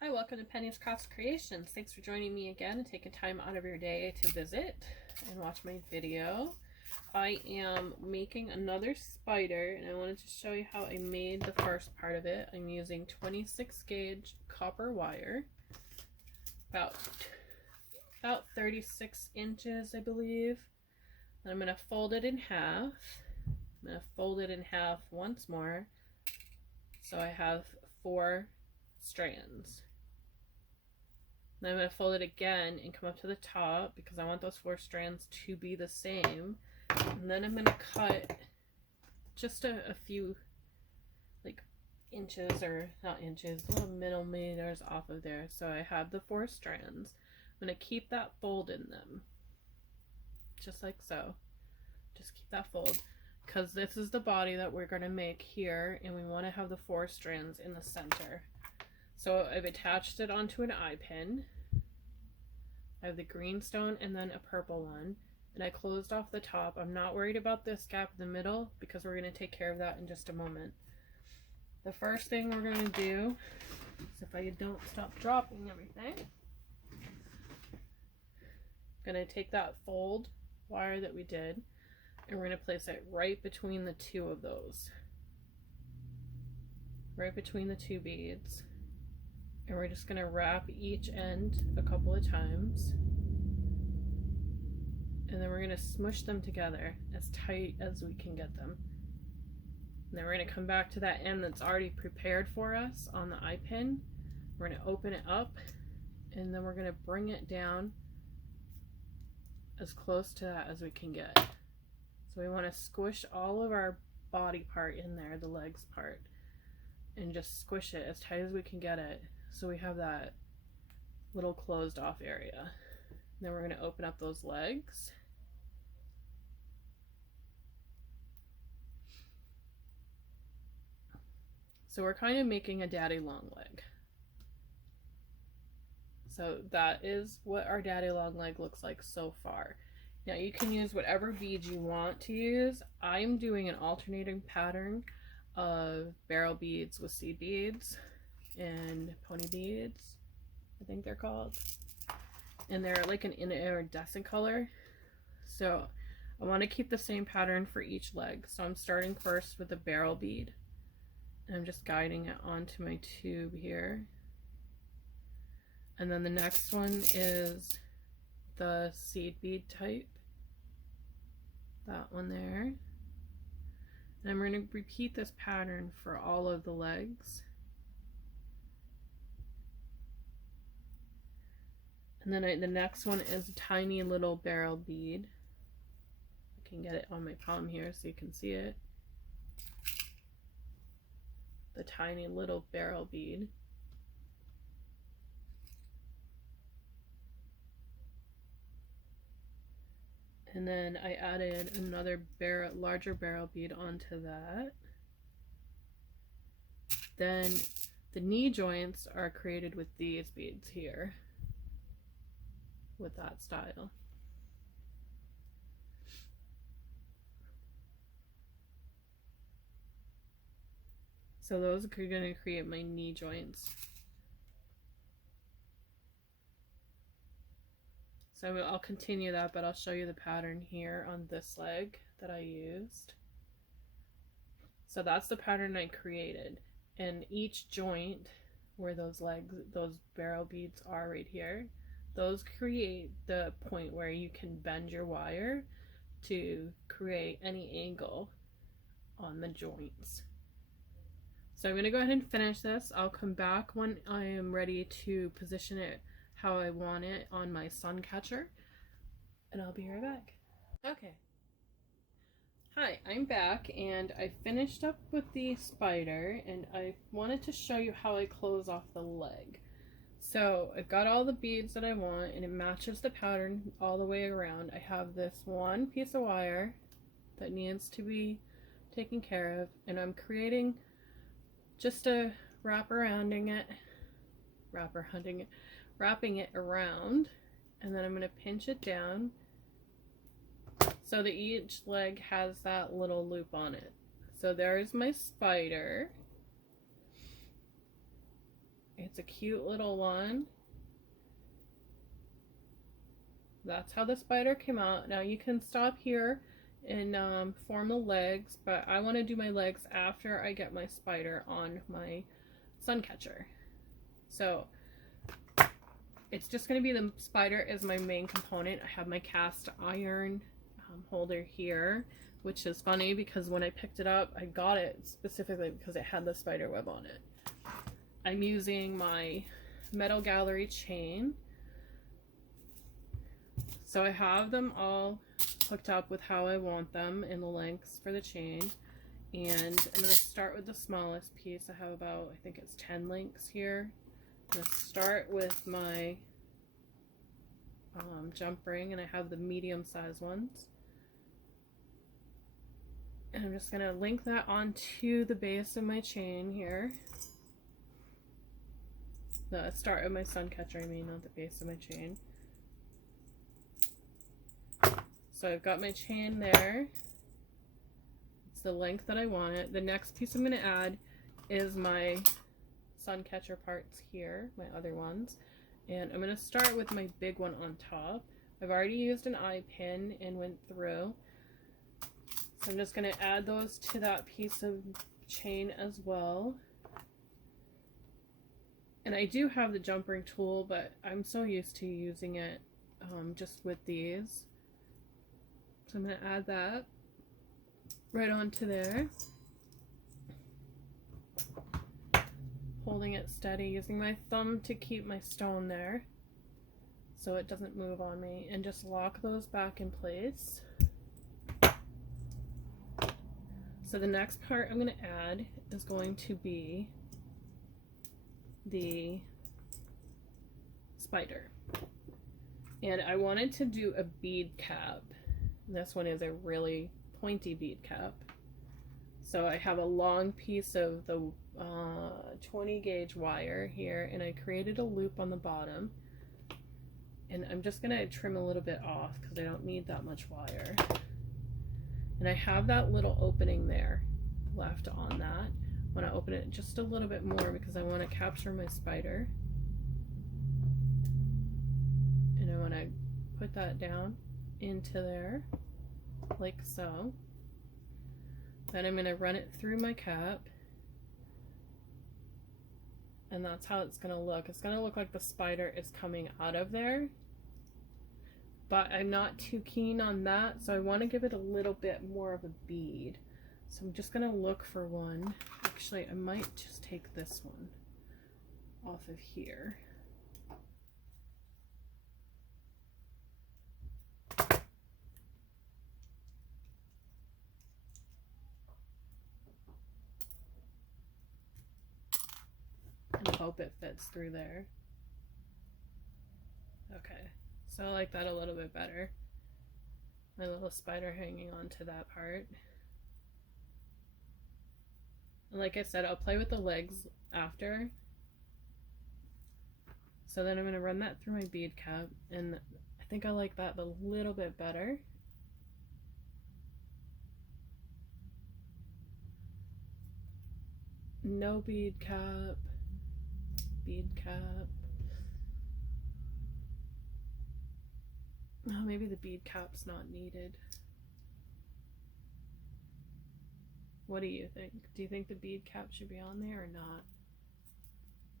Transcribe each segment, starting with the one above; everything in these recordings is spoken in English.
Hi, welcome to Penny's Crafts Creations. Thanks for joining me again and taking time out of your day to visit and watch my video. I am making another spider and I wanted to show you how I made the first part of it. I'm using 26 gauge copper wire, about 36 inches I believe. And I'm going to fold it in half. I'm going to fold it in half once more so I have 4 strands. Then I'm going to fold it again and come up to the top because I want those 4 strands to be the same. And then I'm going to cut just a few like inches, or not inches, little millimeters off of there. So I have the 4 strands. I'm going to keep that fold in them. Just like so. Just keep that fold. Because this is the body that we're going to make here, and we want to have the 4 strands in the center. So I've attached it onto an eye pin. I have the green stone and then a purple one. And I closed off the top. I'm not worried about this gap in the middle because we're going to take care of that in just a moment. The first thing we're going to do is, if I don't stop dropping everything, I'm going to take that fold wire that we did and we're going to place it right between the 2 of those. Right between the 2 beads. And we're just going to wrap each end a couple of times. And then we're going to smush them together as tight as we can get them. And then we're going to come back to that end that's already prepared for us on the eye pin. We're going to open it up and then we're going to bring it down as close to that as we can get. So we want to squish all of our body part in there, the legs part, and just squish it as tight as we can get it. So we have that little closed off area. Then we're going to open up those legs. So we're kind of making a daddy long leg. So that is what our daddy long leg looks like so far. Now you can use whatever beads you want to use. I'm doing an alternating pattern of barrel beads with seed beads and pony beads, I think they're called, and they're like an iridescent color. So I want to keep the same pattern for each leg. So I'm starting first with a barrel bead and I'm just guiding it onto my tube here, and then the next one is the seed bead type, that one there, and I'm going to repeat this pattern for all of the legs. And then the next one is a tiny little barrel bead. I can get it on my palm here so you can see it. The tiny little barrel bead. And then I added another larger barrel bead onto that. Then the knee joints are created with these beads here, with that style. So those are going to create my knee joints. So I'll continue that, but I'll show you the pattern here on this leg that I used. So that's the pattern I created, and each joint where those legs, those barrel beads are right here, those create the point where you can bend your wire to create any angle on the joints. So I'm going to go ahead and finish this. I'll come back when I am ready to position it how I want it on my sun catcher, and I'll be right back. Okay. Hi, I'm back and I finished up with the spider, and I wanted to show you how I close off the leg. So I've got all the beads that I want and it matches the pattern all the way around. I have this one piece of wire that needs to be taken care of, and I'm creating just a wrapping it around, and then I'm going to pinch it down so that each leg has that little loop on it. So there's my spider. It's a cute little one. That's how the spider came out. Now you can stop here and form the legs, but I want to do my legs after I get my spider on my Suncatcher. So it's just going to be the spider as my main component. I have my cast iron holder here, which is funny because when I picked it up, I got it specifically because it had the spider web on it. I'm using my Metal Gallery chain. So I have them all hooked up with how I want them in the lengths for the chain. And I'm going to start with the smallest piece. I have about, I think it's 10 links here. I'm going to start with my jump ring, and I have the medium size ones. And I'm just going to link that onto the base of my chain here. The start of my Suncatcher, I mean, not the base of my chain. So I've got my chain there. It's the length that I want it. The next piece I'm going to add is my Suncatcher parts here, my other ones. And I'm going to start with my big one on top. I've already used an eye pin and went through. So I'm just going to add those to that piece of chain as well. And I do have the jump ring tool, but I'm so used to using it just with these. So I'm going to add that right onto there. Holding it steady, using my thumb to keep my stone there so it doesn't move on me, and just lock those back in place. So the next part I'm going to add is going to be the spider. And I wanted to do a bead cap. This one is a really pointy bead cap. So I have a long piece of the 20 gauge wire here, and I created a loop on the bottom. And I'm just going to trim a little bit off because I don't need that much wire. And I have that little opening there left on that. I want to open it just a little bit more because I want to capture my spider. And I want to put that down into there like so. Then I'm going to run it through my cap, and that's how it's going to look. It's going to look like the spider is coming out of there, but I'm not too keen on that, so I want to give it a little bit more of a bead. So I'm just going to look for one. Actually, I might just take this one off of here. And hope it fits through there. Okay, so I like that a little bit better. My little spider hanging onto that part. And like I said, I'll play with the legs after. So then I'm going to run that through my bead cap, and I think I like that a little bit better. No bead cap. Bead cap. Oh, maybe the bead cap's not needed. What do you think? Do you think the bead cap should be on there or not?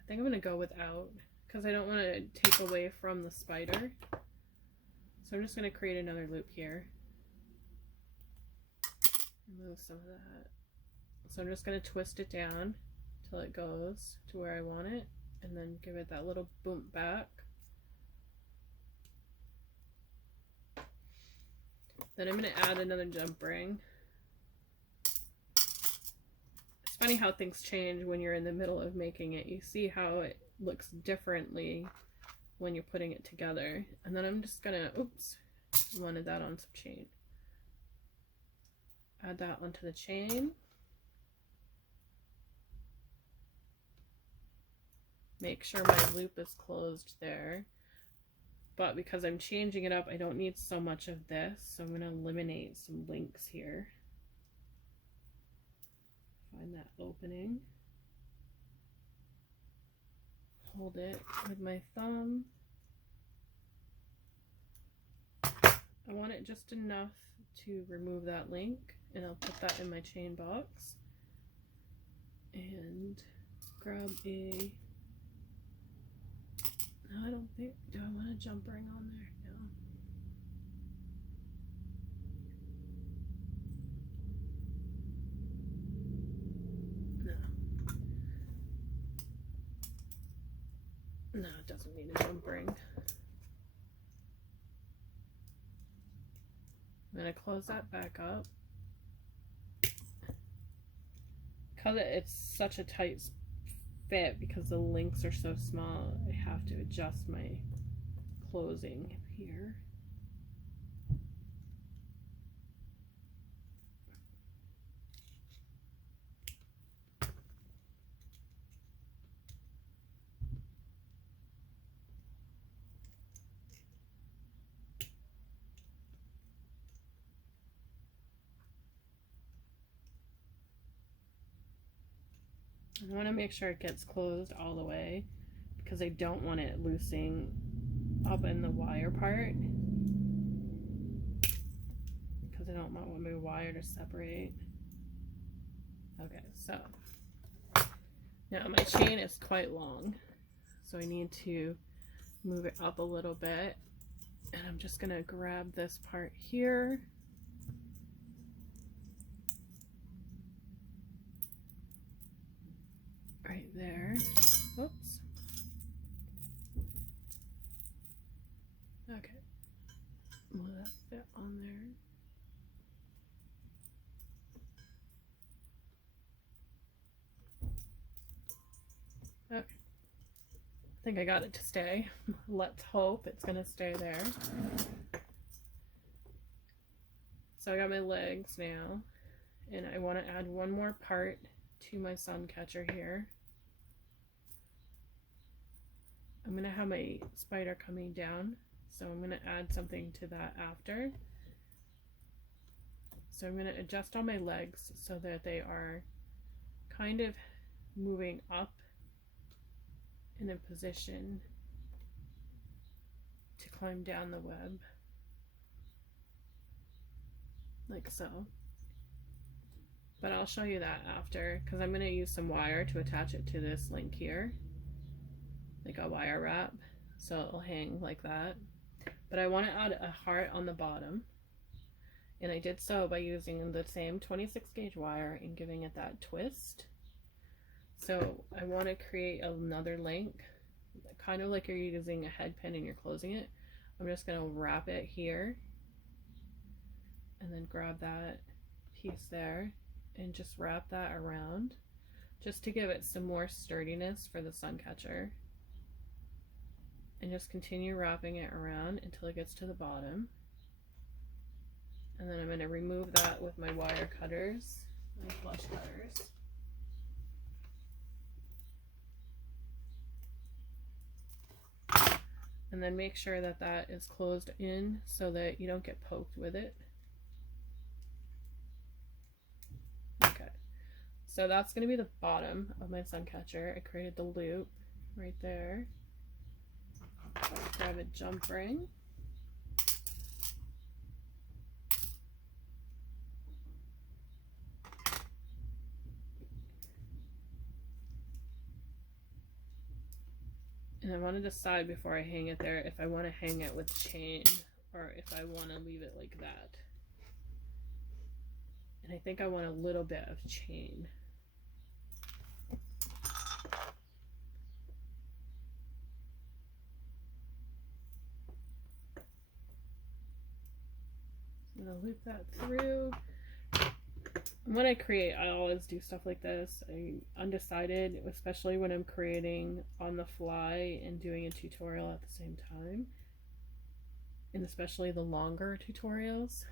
I think I'm going to go without because I don't want to take away from the spider. So I'm just going to create another loop here. Remove some of that. So I'm just going to twist it down till it goes to where I want it, and then give it that little bump back. Then I'm going to add another jump ring. It's funny how things change when you're in the middle of making it. You see how it looks differently when you're putting it together. And then I'm just going to, oops, I wanted that on some chain. Add that onto the chain. Make sure my loop is closed there. But because I'm changing it up, I don't need so much of this, so I'm going to eliminate some links here. Find that opening. hold it with my thumb. I want it just enough to remove that link, and I'll put that in my chain box and grab a, no, I don't think, do I want a jump ring on there? No, it doesn't need a jump ring. I'm going to close that back up. Because it's such a tight fit, because the links are so small, I have to adjust my closing here. I want to make sure it gets closed all the way, because I don't want it loosening up in the wire part, because I don't want my wire to separate. Okay, so now my chain is quite long, so I need to move it up a little bit, and I'm just going to grab this part here. Right there. Oops. Okay. Will that fit on there? Okay. I think I got it to stay. Let's hope it's gonna stay there. So I got my legs now, and I want to add one more part to my sun catcher here. I'm going to have my spider coming down, so I'm going to add something to that after. So I'm going to adjust all my legs so that they are kind of moving up in a position to climb down the web, like so. But I'll show you that after, because I'm going to use some wire to attach it to this link here, like a wire wrap, so it'll hang like that. But I want to add a heart on the bottom, and I did so by using the same 26 gauge wire and giving it that twist. So I want to create another link, kind of like you're using a head pin and you're closing it. I'm just going to wrap it here, and then grab that piece there and just wrap that around, just to give it some more sturdiness for the sun catcher. And just continue wrapping it around until it gets to the bottom. And then I'm going to remove that with my wire cutters, my flush cutters. And then make sure that that is closed in so that you don't get poked with it. Okay, so that's going to be the bottom of my sun catcher. I created the loop right there. Grab a jump ring. And I want to decide before I hang it there if I want to hang it with chain or if I want to leave it like that. And I think I want a little bit of chain. I'm going to loop that through. When I create, I always do stuff like this. I'm undecided, especially when I'm creating on the fly and doing a tutorial at the same time. And especially the longer tutorials.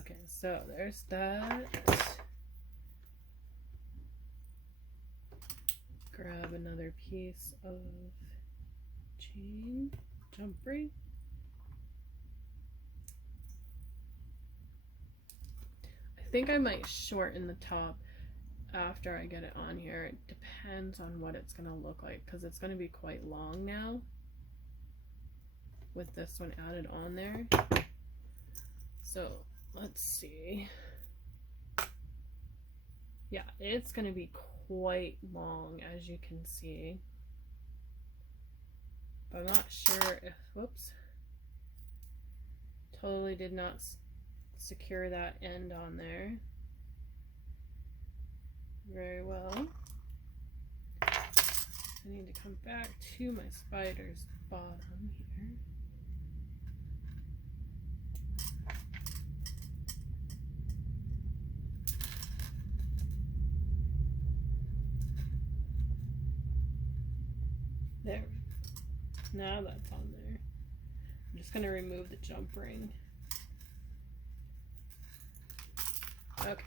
Okay, so there's that. Grab another piece of chain, jump ring. I think I might shorten the top after I get it on here. It depends on what it's going to look like, because it's going to be quite long now with this one added on there. So let's see. Yeah, it's going to be quite long, as you can see. But I'm not sure if, whoops, totally did not secure that end on there very well. I need to come back to my spider's bottom here. There. Now that's on there. I'm just going to remove the jump ring. Okay.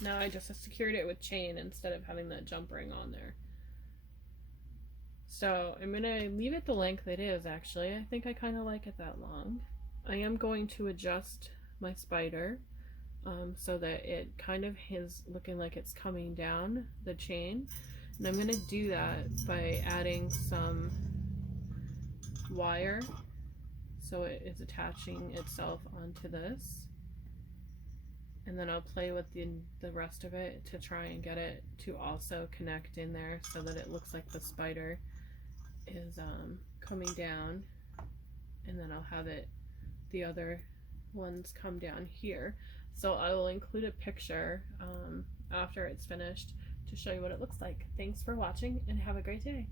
Now I just secured it with chain instead of having that jump ring on there. So I'm going to leave it the length it is, actually. I think I kind of like it that long. I am going to adjust my spider so that it kind of is looking like it's coming down the chain. And I'm going to do that by adding some wire so it is attaching itself onto this. And then I'll play with the rest of it to try and get it to also connect in there so that it looks like the spider is coming down. And then I'll have the other ones come down here. So I will include a picture after it's finished to show you what it looks like. Thanks for watching and have a great day.